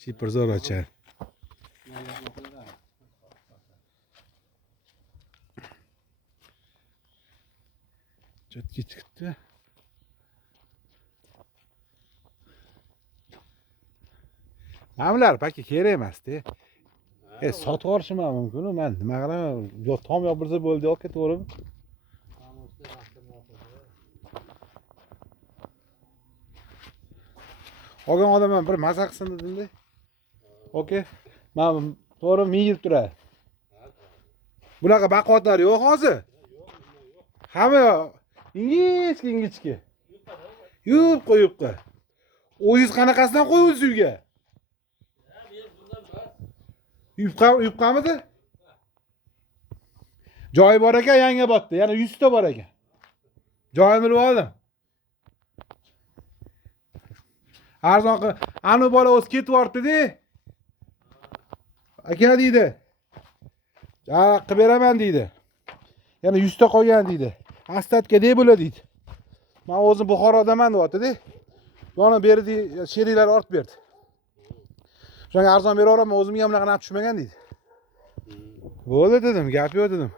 Shipper zo'r ochar. Chetga chiqibdi. Namlar paki kerak emas-da. Sotib olishim ham mumkin. Men nima qilaman? Yo tom yopilsa bo'ldi, olib ketaverib. Olgan odamman bir maza qilsin dedim-da. Okey. Men to'g'ri miyib turadi. Bunaqa baquvvatlar yo'q hozir. Hamma ingichka. Yub qo'yibdi. O'zingiz qanaqasidan qo'yibsiz uyga? Yubqamidi? Joyi bor ekan, Yangobodda, yana 100 ta bor ekan. Joyini bilib oldim. Arzon anu bola o'z ketib ortdi-da. Aka deydi. Qilib beraman deydi. Yana 100 ta qolgan deydi. Astatga deb bo'ladi deydi. Men o'zim Buxorodaman deyapti-da. Yana berdi, sheriklar ortib berdi. Shunga arzon beraveraman, o'zimga ham bunaqa narx tushmagan deydi. Bo'ldi dedim, gap yo'q dedim.